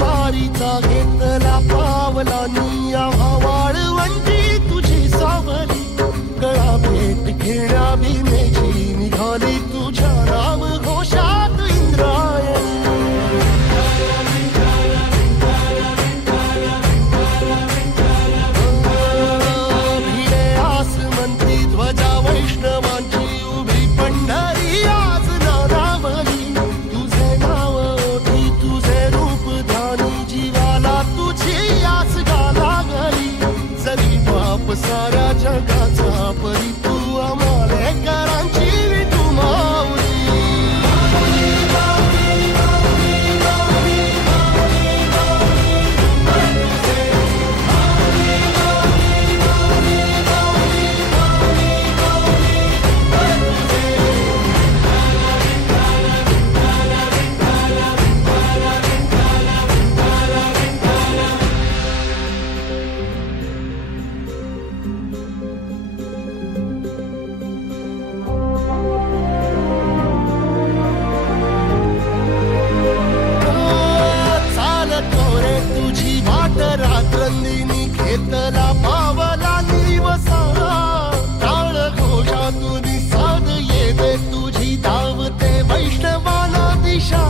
वारीचा घेतला पावलांनी आम्हा वाळवंटी तुझी सावली गळा भेट घेण्या भीमेची निघाली तुझ्या नाम घोषात इंद्रायणी भिडे आसमंती ध्वजा वैष्णवांची उभी पंढरी आज नारावली तुझे नाव ओठी तुझे रूप ध्यानी जीवाला तुझी आस लागली जरी बाप साऱ्या जगाचा परी तू आमालेकरांची विठू माऊली रात्रंदिनी घेतला पावला निवसा टाळ घोषातून साध येते तुझी धावते वैष्णवाला दिशा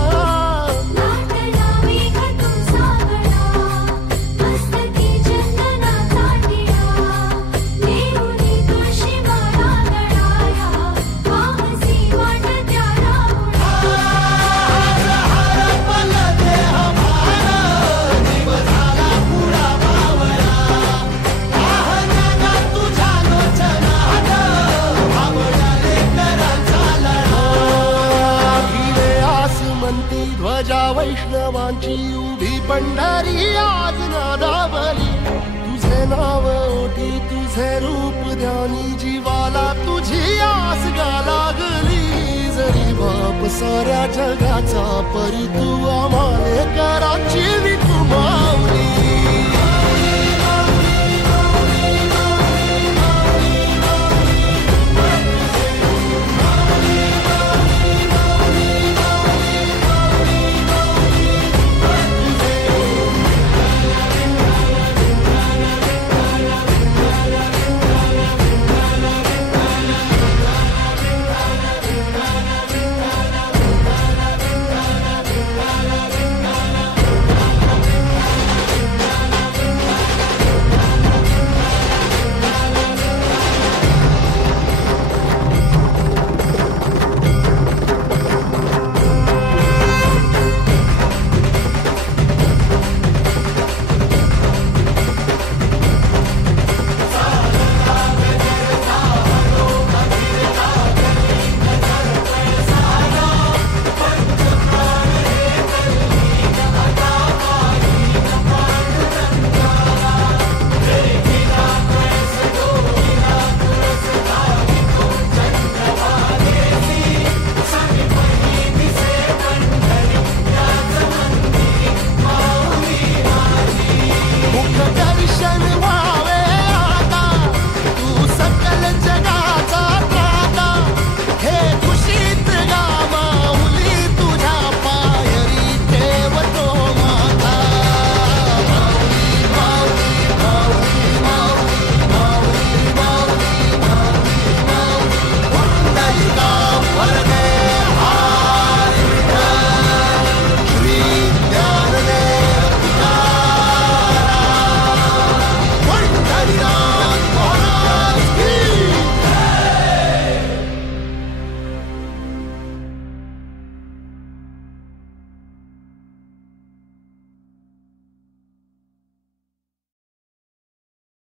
ध्वजा वैष्णवांची उभी पंढरी आज नादावली तुझे नाव ओठी तुझे रूप ध्यानी जीवाला तुझी आस लागली जरी बाप साऱ्या जगाचा परी तू आम्हालेकरांची विठू